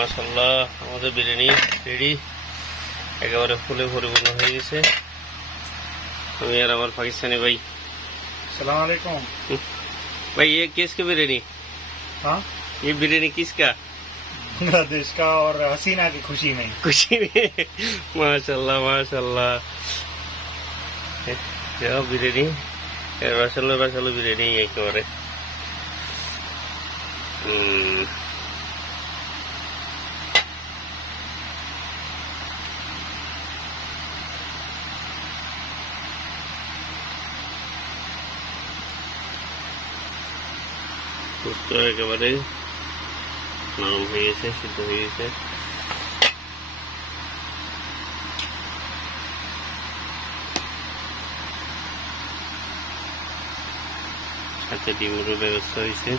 মাশাল্লাহ আমাদের বিরিয়ানি রেডি একেবারে ফুলে পরিপূর্ণ হয়ে গেছে আমি আর আমার পাকিস্তানি ভাই सलाम वालेकुम भाई ये किसकी बिरयानी हाँ ये बिरयानी किसका बांग्लादेश का और हसीना की खुशी में खुशी में माशाल्लाह माशाल्लाह क्या बिरयानी রসালো রসালো বিরিয়ানি একেবারে হুম সুস্থ একেবারে। নরম হয়ে গেছে সিদ্ধ হয়ে গেছে সাথে ডিমেরও ব্যবস্থা হয়েছে।